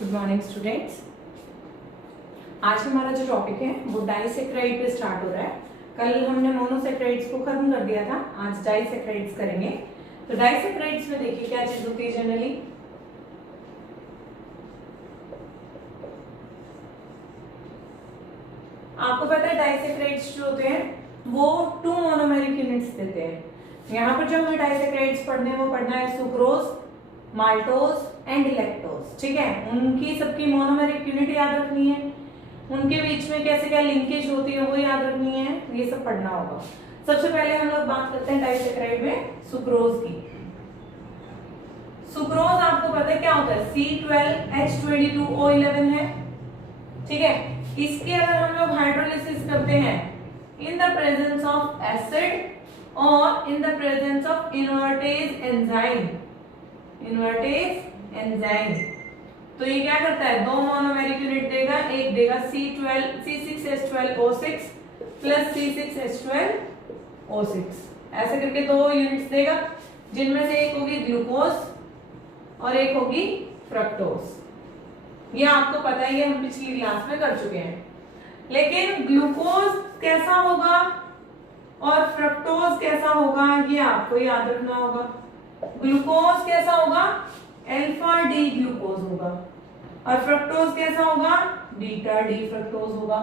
Good morning students. आज हमारा जो टॉपिक है वो डाइसेक्राइड पे स्टार्ट हो रहा है। कल हमने मोनोसेक्राइड्स को खत्म कर दिया था, आज डाइसेक्राइड्स करेंगे। तो डाइसेक्राइड्स में देखिए क्या चीज होती है जनरली। आपको पता है डाइसेक्राइड्स जो होते हैं वो 2 मोनोमेरिक यूनिट्स देते हैं। यहाँ पर जो हमें डाइसेक्राइड्स पढ़ने हैं वो पढ़ना है सुक्रोज, माल्टोज एंड लैक्टोज। ठीक है, उनकी सबकी मोनोमेरिक यूनिट याद रखनी है, उनके बीच में कैसे क्या लिंकेज होती है वो याद रखनी है, ये सब पढ़ना होगा। सबसे पहले हम लोग बात करते हैं डाइसेक्राइड में सुक्रोज की। सुक्रोज आपको पता है क्या होता है, C12H22O11 है। ठीक है, इसके अगर हम लोग हाइड्रोलिसिस करते हैं in the presence of acid और in the presence of invertase enzyme, तो ये क्या करता है, 2 मोनोमेरिक यूनिट देगा। एक देगा C6H12O6 प्लस C6H12O6, ऐसे करके 2 यूनिट्स देगा, जिनमें से एक होगी ग्लूकोज और एक होगी फ्रक्टोज। ये आपको पता है, ये हम पिछली क्लास में कर चुके हैं। लेकिन ग्लूकोज कैसा होगा और फ्रक्टोज कैसा होगा ये आपको याद रखना होगा। ग्लूकोज कैसा होगा, अल्फा डी ग्लूकोज होगा, और फ्रक्टोज कैसा होगा, बीटा डी फ्रक्टोज होगा।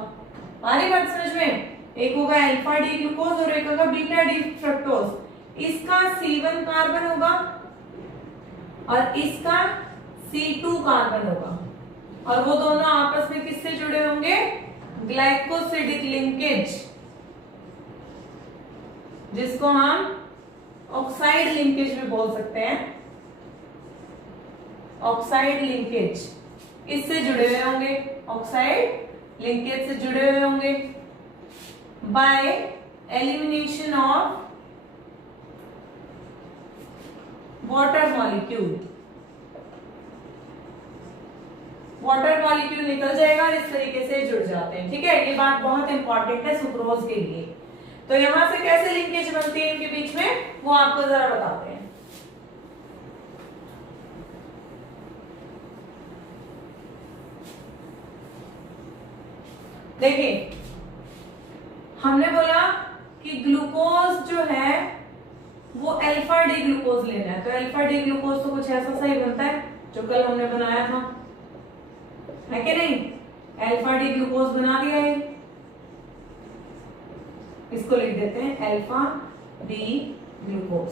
हमारी बात समझ में, एक होगा अल्फा डी ग्लूकोज और एक होगा बीटा डी फ्रक्टोज। इसका C1 कार्बन होगा और इसका C2 कार्बन होगा, और वो दोनों आपस में किससे जुड़े होंगे, ग्लाइकोसिडिक लिंकेज, जिसको हम ऑक्साइड लिंकेज भी बोल सकते हैं। ऑक्साइड लिंकेज इससे जुड़े हुए होंगे, ऑक्साइड लिंकेज से जुड़े हुए होंगे by elimination of water molecule. Water molecule निकल जाएगा और इस तरीके से जुड़ जाते हैं। ठीक है, ये बात बहुत इंपॉर्टेंट है सुक्रोज के लिए। तो यहां से कैसे लिंकेज बनती है इनके बीच में वो आपको जरा बताते हैं। देखिए, हमने बोला कि ग्लूकोज जो है वो अल्फा डी ग्लूकोज लेना है, तो अल्फा डी ग्लूकोज तो कुछ ऐसा सही बनता है जो कल हमने बनाया था, है कि नहीं। अल्फा डी ग्लूकोज बना दिया है, इसको लिख देते हैं अल्फा डी ग्लूकोज।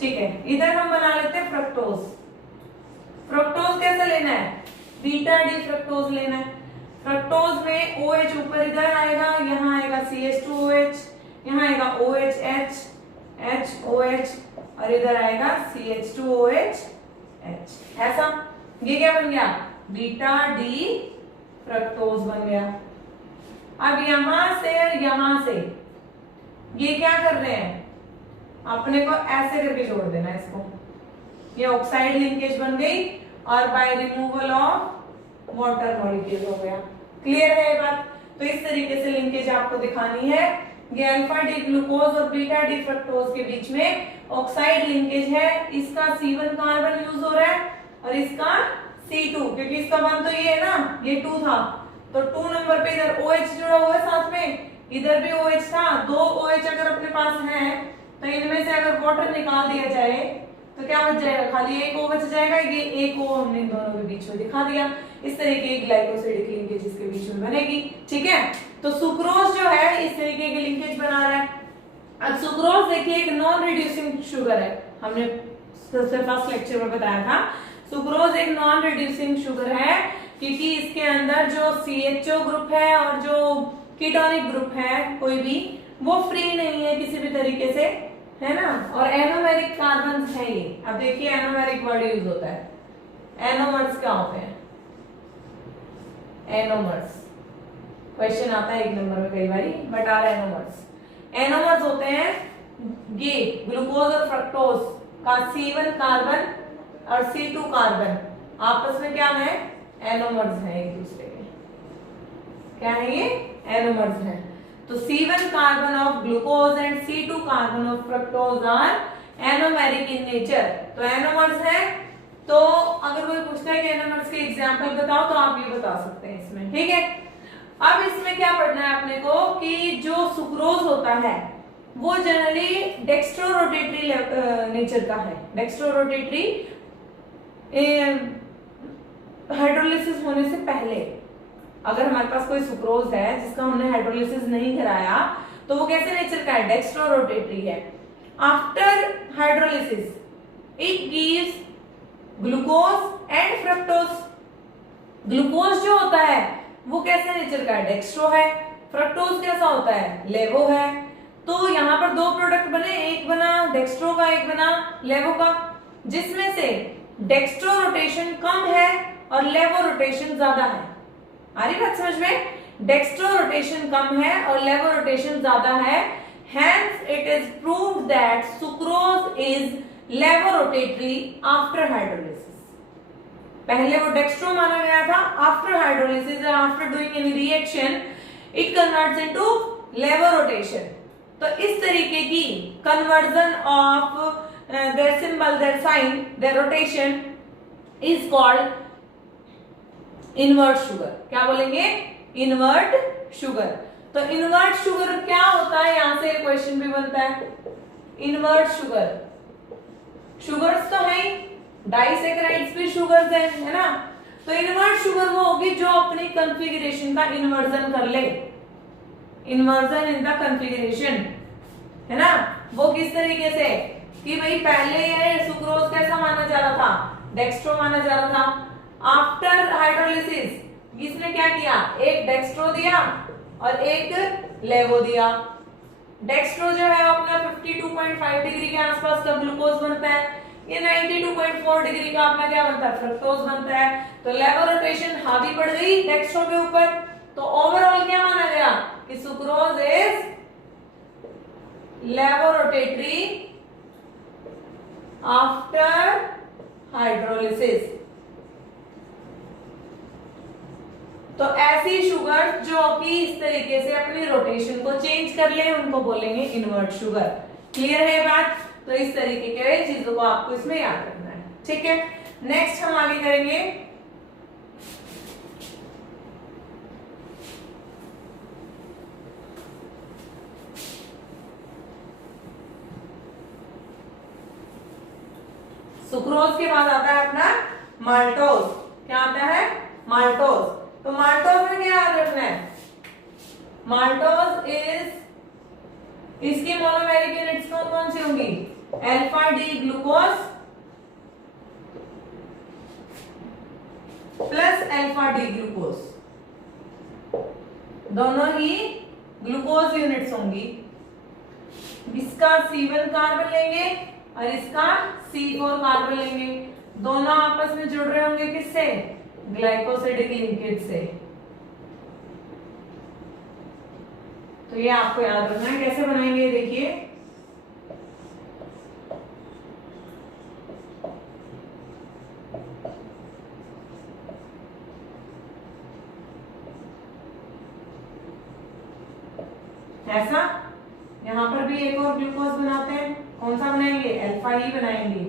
ठीक है, इधर हम बना लेते हैं फ्रक्टोज। फ्रक्टोज कैसे लेना है, बीटा डी फ्रक्टोज लेना है। फ्रक्टोज में OH ऊपर इधर आएगा, यहाँ आएगा CH2OH, यहाँ आएगा OHH, HOH, और इधर आएगा CH2OH, ऐसा। ये क्या बन गया, बीटा डी फ्रक्टोज बन गया। अब यहां से और यहां से ये क्या कर रहे हैं, अपने को ऐसे करके जोड़ देना इसको, ये ऑक्साइड लिंकेज बन गई और by removal of water molecule हो गया। क्लियर है ये बात। तो इस तरीके से लिंकेज आपको दिखानी है। ये अल्फा डी ग्लूकोज और बीटा डी फ्रक्टोज के बीच में ऑक्साइड लिंकेज है, इसका C1 कार्बन यूज हो रहा है और इसका C2, क्योंकि इसका 1 तो ये है ना, ये 2 था, तो 2 नंबर पे इधर OH जुड़ा हुआ है साथ में, इधर भी OH था। 2 OH अगर अपने पास है तो इनमें से अगर वाटर निकाल दिया जाए तो क्या बच जाएगा, खाली एक O बच जाएगा। ये एक O हमने इन दोनों के बीच में दिखा दिया। इस तरीके की ग्लाइकोसिडिक लिंकेज इसके बीच में बनेगी। ठीक है, तो सुक्रोज जो है इस तरीके की लिंकेज बना रहा है। अब सुक्रोज देखिए एक नॉन रिड्यूसिंग शुगर है, हमने सबसे फर्स्ट लेक्चर में बताया था। सुक्रोज एक नॉन रिड्यूसिंग शुगर है क्योंकि इसके अंदर जो CHO ग्रुप है और जो कीटोनिक ग्रुप है कोई भी, वो फ्री नहीं है किसी भी तरीके से, है ना। और एनोमेरिक कार्बन है ये। अब देखिए एनोमेरिक वर्ड यूज होता है, एनोमर्स क्या होते हैं, एनोमर्स क्वेश्चन आता है 1 नंबर में कई बारी, बट आर एनोमर्स। एनोमर्स होते हैं ये ग्लूकोज और फ्रक्टोज का C1 कार्बन और C2 कार्बन आपस में क्या है, एनोमर्स है एक दूसरे के। क्या है ये, एनोमर्स है। तो C1 carbon of glucose and C2 carbon of fructose are anomeric in nature। तो एनोमर्स है तो अगर कोई पूछता है कि एनोमर्स के एग्जाम्पल बताओ, तो आप ये बता सकते हैं इसमें, ठीक है। अब इसमें क्या पढ़ना है अपने को कि जो सुक्रोज होता है वो जनरली डेक्स्ट्रो रोटेटरी नेचर का है। डेक्स्ट्रो रोटेटरी हाइड्रोलिसिस होने से पहले अगर हमारे पास कोई सुक्रोज है जिसका हमने हाइड्रोलिसिस नहीं कराया, तो वो कैसे नेचर का है? डेक्स्ट्रो रोटेटरी है। After hydrolysis it gives glucose and fructose. Glucose जो होता है वो कैसे नेचर का है? डेक्स्ट्रो है। फ्रक्टोज कैसा होता है? लेवो है। तो यहाँ पर दो प्रोडक्ट बने, एक बना डेक्स्ट्रो का, एक बना लेवो का, जिसमें से डेक्स्ट्रो रोटेशन कम है और लेवो रोटेशन ज्यादा है। आ रही बात समझ में? डेक्स्ट्रो रोटेशन कम है और लेवो रोटेशन ज्यादा है, hence it is proved that sucrose is levorotatory after hydrolysis. पहले वो डेक्स्ट्रो माना गया था, आफ्टर हाइड्रोलिसिस और after doing any reaction it converts into levorotation. तो इस तरीके की conversion of their symbol, their sign, their rotation is called invert sugar. क्या बोलेंगे? invert sugar. तो invert sugar क्या होता है? यहां से क्वेश्चन भी बनता है। invert sugar, शुगर्स तो है, डाइसेक्राइड्स भी शुगर्स है ना। तो इन्वर्ट शुगर वो होगी जो अपनी कॉन्फ़िगरेशन का इन्वर्जन कर ले। इन्वर्जन इन द कॉन्फ़िगरेशन, है ना। वो किस तरीके से कि भाई पहले ये सुक्रोज कैसा माना जा रहा था? डेक्स्ट्रो माना जा रहा था। आफ्टर हाइड्रोलिसिस इसने क्या किया? एक डेक्स्ट्रो दिया और एक लेवो दिया। डेक्स्ट्रो जो है अपना 52.5 डिग्री के आसपास का ग्लूकोज बनता है, ये 92.4 डिग्री का अपना क्या बनता है? फ्रक्टोज बनता है। तो लेवोरोटेशन हावी पड़ गई डेक्स्ट्रो के ऊपर, तो ओवरऑल क्या माना गया कि सुक्रोज इज लेवोरोटेटरी आफ्टर हाइड्रोलिसिस। तो ऐसी शुगर जो कि इस तरीके से अपनी रोटेशन को चेंज कर ले उनको बोलेंगे इन्वर्ट शुगर। क्लियर है बात? तो इस तरीके के चीजों को आपको इसमें याद रखना है, ठीक है। नेक्स्ट हम आगे करेंगे सुक्रोज के बाद आता है अपना माल्टोज। क्या आता है? माल्टोज। तो माल्टोज में क्या याद रखना है? माल्टोज इज, इसकी मोनोमेरिक यूनिट्स कौन कौन सी होंगी? Alpha D glucose plus alpha D glucose, दोनों ही ग्लूकोज यूनिट्स होंगी। इसका C1 कार्बन लेंगे और इसका C4 कार्बन लेंगे, दोनों आपस में जुड़ रहे होंगे किससे? ग्लाइकोसिडिक लिंकेज से। तो ये आपको याद रखना है। कैसे बनाएंगे देखिए, ऐसा यहां पर भी एक और ग्लूकोज बनाते हैं। कौन सा बनाएंगे? अल्फा ही बनाएंगे।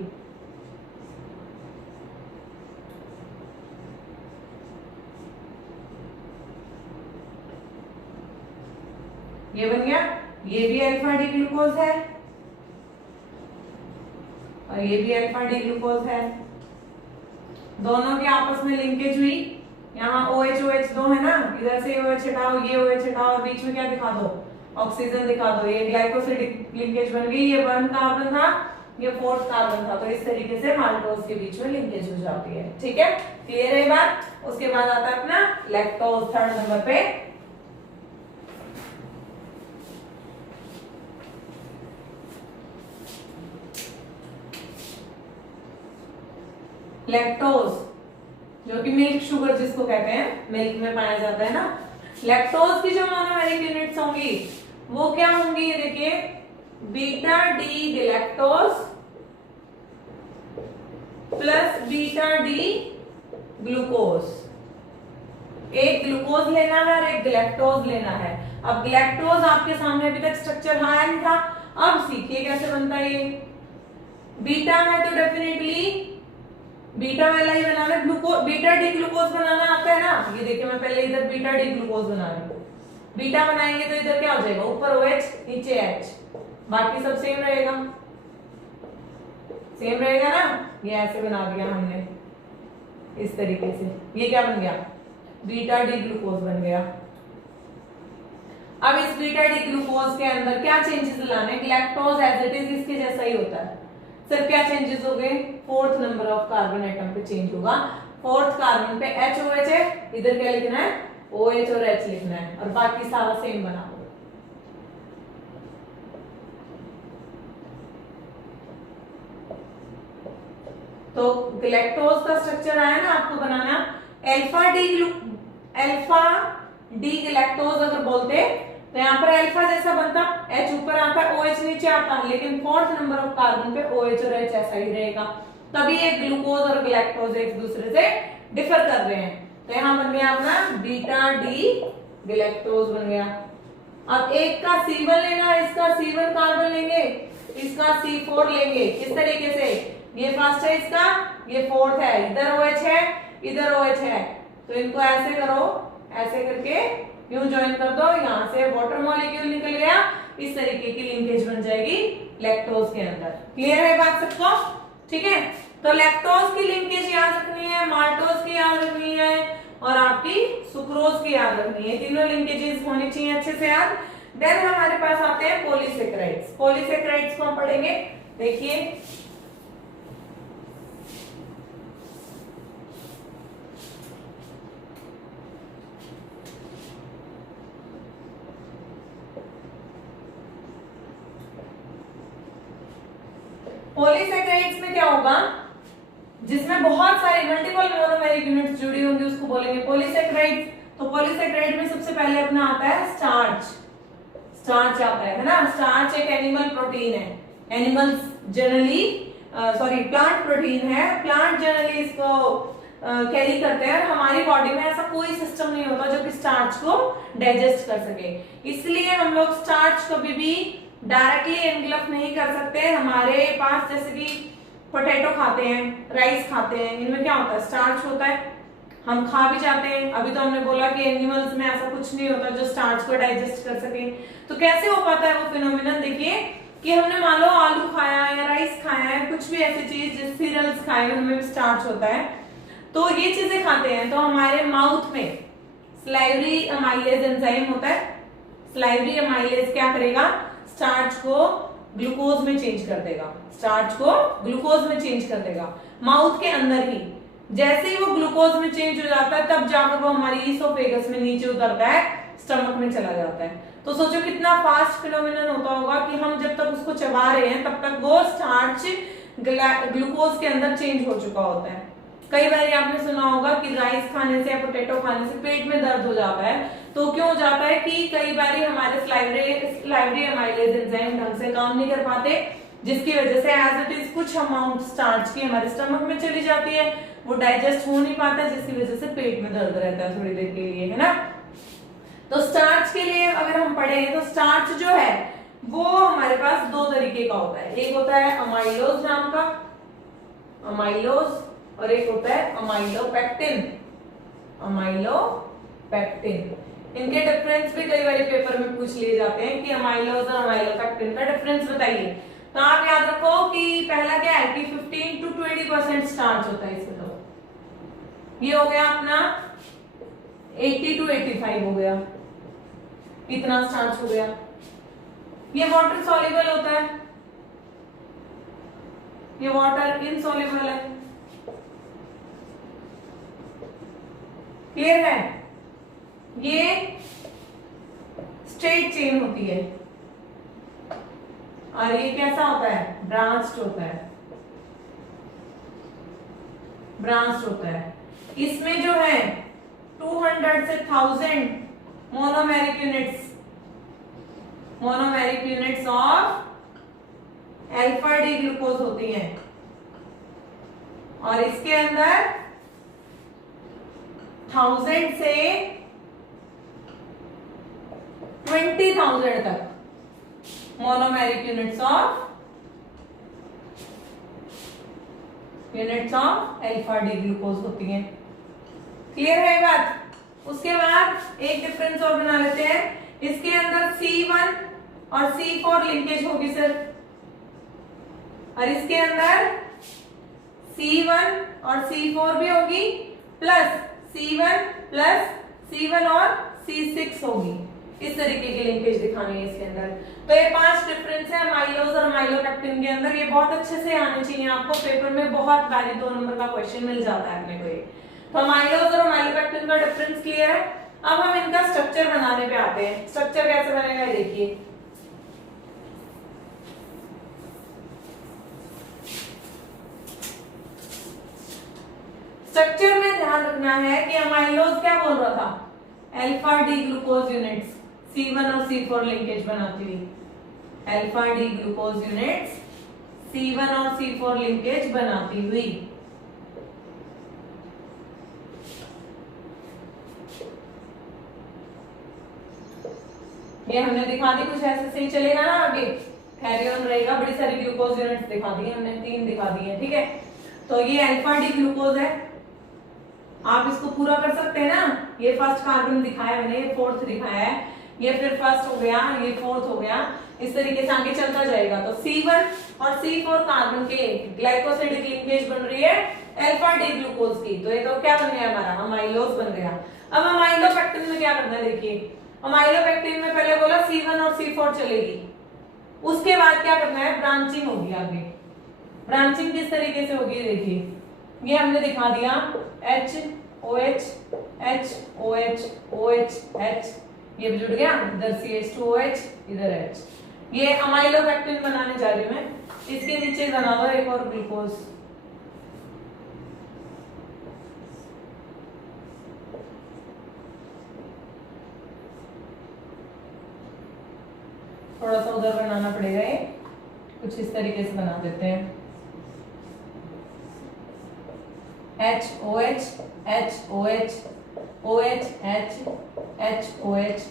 ये बन गया, ये भी अल्फा डी ग्लूकोज है और ये भी अल्फा डी ग्लूकोज है। दोनों के आपस में लिंकेज हुई। यहाँ OH OH दो है ना, इधर से OH हटाओ, ये OH हटाओ और बीच में क्या दिखा दो? ऑक्सीजन दिखा दो। ये ग्लाइकोसिडिक लिंकेज बन गई। ये 1 कार्बन था, ये 4th कार्बन था। तो इस तरीके से माल्टोज के बीच में लिंकेज हो जाती है, ठीक है। क्लियर है बात? उसके बाद आता है अपना लैक्टोज 3rd नंबर पे। लैक्टोज जो कि मिल्क शुगर जिसको कहते हैं, मिल्क में पाया जाता है ना। लैक्टोज की जो मोनोमेरिक यूनिट्स होंगी वो क्या होंगी? ये देखिए, beta D galactose plus beta D glucose. एक ग्लूकोज लेना है और एक गैलेक्टोज लेना है। अब गैलेक्टोज आपके सामने अभी तक स्ट्रक्चर आया नहीं था, अब सीखिए कैसे बनता है ये। बीटा है तो डेफिनेटली बीटा वाला ही बनाना है। ग्लूकोज बीटा डी ग्लूकोज बनाना आता है ना, ये देखिए मैं पहले इधर बीटा डी ग्लूकोज बना रही हूँ। बीटा बनाएंगे तो इधर क्या हो जाएगा, ऊपर OH नीचे H, बाकी सब सेम रहेगा, सेम रहेगा ना। ये ऐसे बना दिया हमने इस तरीके से, ये क्या बन गया, बीटा डी ग्लूकोज बन गया। अब इस बीटा डी ग्लूकोज के अंदर क्या चेंजेस लाने, लैक्टोज एज इट इज इसके जैसा ही होता है, सिर्फ क्या चेंजेस हो गए, fourth number of carbon atom पे चेंज होगा। फोर्थ कार्बन पे HOH है, इधर क्या लिखना है, OH और H लिखना है, और बाकी सारा सेम बना दो। तो लैक्टोज का स्ट्रक्चर आया ना, आपको बनाना अल्फा डी लैक्टोज अगर बोलते तो यहाँ पर अल्फा जैसा बनता, H ऊपर आता है OH नीचे आता है, लेकिन फोर्थ नंबर ऑफ कार्बन पे OH और H ऐसा ही रहेगा, तभी एक ग्लूकोज और लैक्टोज एक दूसरे से डिफर कर रहे हैं। तो यहाँ बन गया अपना बीटा डी गैलेक्टोज बन गया। अब एक का C1 लेना, इसका C1 कार्बन लेंगे, इसका C4 लेंगे, किस तरीके से, ये फर्स्ट है इसका, ये फोर्थ है, इधर OH है, इधर OH है, तो इनको ऐसे करो, ऐसे करके यूं ज्वाइन कर दो, यहाँ से वाटर मॉलिक्यूल निकल गया, इस तरीके की लिंकेज बन जाएगी लैक्टोज के अंदर। क्लियर है बात सबको, ठीक है। तो लैक्टोज की लिंकेज याद रखनी है, माल्टोज की याद रखनी है, और आपकी सुक्रोज की याद रखनी है, तीनों लिंकेजेस होनी चाहिए अच्छे से याद। देन हमारे पास आते हैं पॉलीसेकेराइड्स। पॉलीसेकेराइड्स को हम पढ़ेंगे, देखिए पॉलीसेकेराइड्स में क्या होगा, जिसमें बहुत सारे मल्टीपल मोनोमेरिक यूनिट्स जुड़ी होंगी उसको बोलेंगे पॉलीसेकेराइड्स। तो पॉलीसेकेराइड में सबसे पहले अपना आता है स्टार्च, स्टार्च आता है ना। स्टार्च एक एनिमल प्रोटीन है, एनिमल्स जनरली प्लांट प्रोटीन है, प्लांट जनरली इसको कैरी करते हैं, और हमारी बॉडी में ऐसा कोई सिस्टम नहीं होता जो कि स्टार्च को डाइजेस्ट कर सके, इसलिए हम लोग स्टार्च कभी भी डायरेक्टली एनगल्फ नहीं कर सकते। हमारे पास जैसे कि पोटैटो खाते हैं, राइस खाते हैं, इनमें क्या होता है, स्टार्च होता है, हम खा भी जाते हैं। अभी तो हमने बोला कि एनिमल्स में ऐसा कुछ नहीं होता जो स्टार्च को डाइजेस्ट कर सके। तो कैसे हो पाता है वो फिनोमिनन, देखिए कि हमने मान लो आलू खाया है या राइस खाया है, कुछ भी ऐसी चीज जैसे सीरियल्स खाए, उनमें भी स्टार्च होता है, तो ये चीजें खाते हैं, तो हमारे माउथ में स्लाइवरी अमाइलेज एंजाइम होता है। स्लाइवरी अमाइलेज क्या करेगा, स्टार्च को ग्लूकोज में चेंज कर देगा, स्टार्च को ग्लूकोज में चेंज कर देगा माउथ के अंदर ही। जैसे ही वो ग्लूकोज में चेंज हो जाता है तब जाकर वो हमारी ईसोफेगस में नीचे उतरता है, स्टमक में चला जाता है। तो सोचो कितना फास्ट फिनोमिनन होता होगा कि हम जब तक उसको चबा रहे हैं तब तक वो स्टार्च ग्लूकोज के अंदर चेंज हो चुका होता है। कई बार आपने सुना होगा कि राइस खाने से या पोटैटो खाने से पेट में दर्द हो जाता है, तो क्यों हो जाता है कि कई बार हमारे स्लाइवरी अमाइलेज एंजाइम ढंग से काम नहीं कर पाते, जिसकी वजह से एज इट इज कुछ अमाउंट स्टार्च की हमारे स्टमक में चली जाती है, वो डाइजेस्ट हो नहीं पाता, जिसकी वजह से पेट में दर्द रहता है थोड़ी देर के लिए, है ना। तो स्टार्च के लिए अगर हम पढ़ें तो स्टार्च जो है वो हमारे पास दो तरीके का होता है, एक होता है अमाइलोज नाम का, अमाइलोज, और एक होता है अमाइलोपेक्टिन, अमाइलोपेक्टिन। इनके डिफरेंस भी कई बार पेपर में पूछ लिए जाते हैं कि अमाइलोज और अमाइलोपेक्टिन का डिफरेंस बताइए। तो आप याद रखो कि पहला क्या है कि 15 to 20% स्टार्च होता है इसमें, तो ये हो गया अपना 80 to 85 हो गया, इतना स्टार्च हो गया। ये वाटर सॉल्युबल होता है, ये वाटर इनसॉल्युबल है, क्लियर है। ये स्ट्रेट चेन होती है, और ये कैसा होता है, ब्रांच्ड होता है, ब्रांच्ड होता है। इसमें जो है 200 से 1000 monomeric units of alpha D glucose होती हैं, और इसके अंदर 1000 से 20,000 तक monomeric units of units of alpha D glucose होती हैं। क्लियर है बात? उसके बाद एक डिफरेंस और बना लेते हैं, इसके अंदर C1 और C4 लिंकेज होगी सर, और इसके अंदर C1 और C4 भी होगी, प्लस C1 और C6 होगी। इस तरीके की लिंकेज दिखानी है इसके अंदर। तो ये 5 डिफरेंस है अमाइलोज और अमाइलोपेक्टिन के अंदर। ये बहुत अच्छे से आने चाहिए आपको, पेपर में बहुत बारी 2 नंबर का क्वेश्चन मिल जाता है अपने को ये। तो अमाइलोज और अमाइलोपेक्टिन का डिफरेंस क्लियर है। अब हम इनका स्ट्रक्चर बनाने पे आते हैं। स्ट्रक्चर कैसे बनेगा ये देखिए। स्ट्रक्चर में ध्यान रखना है कि अमाइलोज क्या बोल रहा था, alpha D glucose units C1 और C4 लिंकेज बनाती हुई, alpha D glucose units C1 और C4 लिंकेज बनाती हुई। ये हमने दिखा दी, कुछ ऐसे से ही चलेगा ना आगे, कैरी ऑन रहेगा। बड़ी सारी ग्लूकोज यूनिट्स दिखा दी हमने, 3 दिखा दी है, ठीक है। तो ये अल्फा डी ग्लूकोज है, आप इसको पूरा कर सकते हैं ना। ये फर्स्ट कार्बन दिखाया मैंने, ये 4th दिखाया है, ये फिर फर्स्ट हो गया, ये 4th हो गया, इस तरीके से आगे चलता जाएगा। तो C1 और C4 कार्बन के ग्लाइकोसिडिक लिंकेज बन रही है अल्फा डी ग्लूकोज की। तो ये तो क्या बन गया हमारा, अमाइलोज बन गया। अब अमाइलोपेक्टिन में क्या करना है देखिए। अमाइलोपेक्टिन में पहले बोला C1 और C4 चलेगी, उसके बाद क्या करना है, ब्रांचिंग होगी आगे। ब्रांचिंग किस तरीके से होगी देखिए, ये हमने दिखा दिया, HOH HOH OH H, ये भी जुड़ गया, इधर CH2OH, इधर H। ये अमाइलोपेक्टिन बनाने जा रही हूं मैं। इसके नीचे बना दो एक और ग्लूकोज, थोड़ा सा उधर बनाना पड़ेगा, ये कुछ इस तरीके से बना देते हैं, HOH HOH OH H HOH,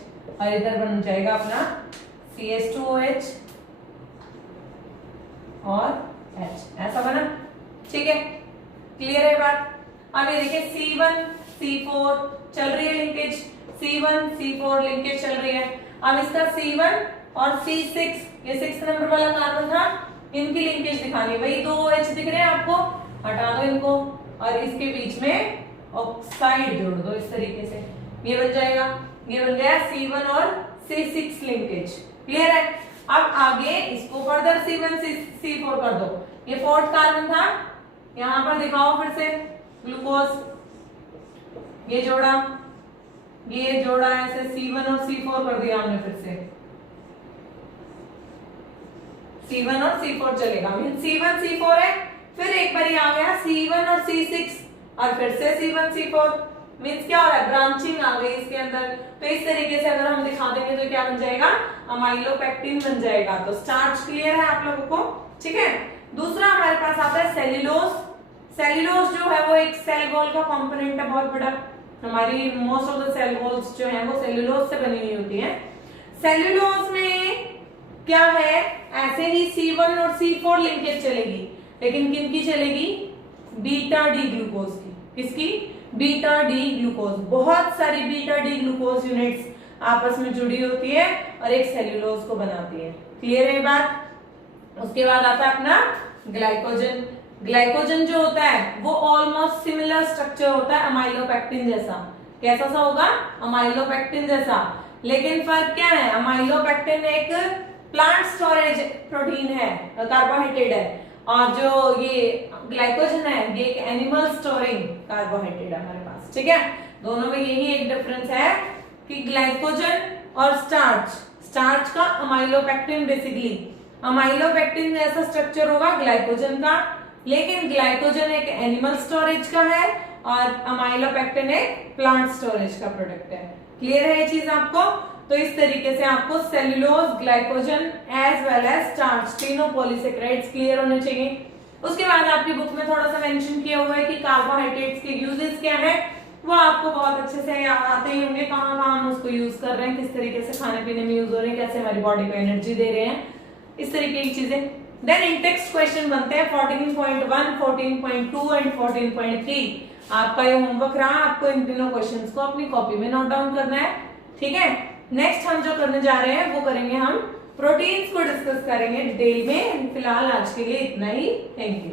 और इधर बन जाएगा अपना CH2OH और H, ऐसा बना, ठीक है। क्लियर है बात? अब ये देखिए C1 C4 चल रही है लिंकेज, C1 C4 लिंकेज चल रही है। अब इसका C1 और C6, ये 6 नंबर वाला कार्बन था, इनकी लिंकेज दिखानी है। वही 2 OH दिख रहे हैं आपको, हटा दो इनको, और इसके बीच में ऑक्साइड जोड़ दो इस तरीके से, ये बन जाएगा, ये बन गया C1 और C6 लिंकेज। क्लियर है? अब आगे इसको फर्दर C1 C4 कर दो। ये 4th कार्बन था, यहां पर दिखाओ फिर से ग्लूकोज, ये जोड़ा ऐसे C1 और C4 कर दिया हमने, फिर से C1 और C4 चलेगा, C1 C4 है, फिर एक बार आ गया C1 और C6, और फिर से C1 C4, मीन्स क्या हो रहा है, ब्रांचिंग आ गई इसके अंदर। तो इस तरीके से अगर हम दिखा देंगे तो क्या बन जाएगा, अमाइलोपेक्टिन बन जाएगा। तो स्टार्च क्लियर है आप लोगों को, ठीक है। दूसरा हमारे पास आता है सेल्यूलोज। सेल्यूलोज जो है वो एक सेल वॉल का कंपोनेंट है बहुत बड़ा। हमारी most of the cell walls जो है वो सेल्यूलोज से बनी हुई होती है। सेल्यूलोज में क्या है, ऐसे ही C1 और C4 लिंकेज चलेगी, लेकिन किनकी चलेगी, बीटा डी ग्लूकोज की। किसकी, बीटा डी ग्लूकोज। बहुत सारी बीटा डी ग्लूकोज यूनिट्स आपस में जुड़ी होती है और एक सेल्यूलोज को बनाती है। क्लियर है बात? उसके बाद आता है अपना ग्लाइकोजन। ग्लाइकोजन जो होता है वो ऑलमोस्ट सिमिलर स्ट्रक्चर होता है अमाइलोपेक्टिन जैसा। कैसा सा होगा, अमाइलोपेक्टिन जैसा, लेकिन फर्क क्या है, अमाइलोपेक्टिन एक प्लांट स्टोरेज प्रोटीन है, कार्बोहाइड्रेट है, और जो ये ग्लाइकोजन है ये एक एनिमल स्टोरिंग कार्बोहाइड्रेट है हमारे पास, ठीक है। दोनों में यही एक डिफरेंस है कि ग्लाइकोजन और स्टार्च का अमाइलोपेक्टिन, बेसिकली अमाइलोपेक्टिन में ऐसा स्ट्रक्चर होगा ग्लाइकोजन का, लेकिन ग्लाइकोजन एक एनिमल स्टोरेज का है और अमाइलोपेक्टिन एक प्लांट स्टोरेज का प्रोडक्ट है। क्लियर है ये चीज आपको? तो इस तरीके से आपको cellulose, glycogen as well as starch, तीनों पॉलीसेकेराइड्स क्लियर होने चाहिए। उसके बाद आपकी बुक में थोड़ा सा मेंशन किया हुआ है कि कार्बोहाइड्रेट्स के यूजेस क्या है, वो आपको बहुत अच्छे से याद आते ही होंगे, कहाँ कहाँ हम उसको यूज कर रहे हैं, किस तरीके से खाने पीने में यूज हो रहे हैं, कैसे हमारी बॉडी को एनर्जी दे रहे हैं, इस तरीके की चीजें। देन इंटेक्स्ट क्वेश्चन बनते हैं 14.1, 14.2 एंड 14.3। आपका ये होमवर्क रहा, आपको इन तीनों क्वेश्चंस को अपनी कॉपी में नोट डाउन करना है, ठीक है। नेक्स्ट हम जो करने जा रहे हैं वो करेंगे हम प्रोटीन्स को डिस्कस करेंगे डिटेल में। फिलहाल आज के लिए इतना ही, थैंक यू।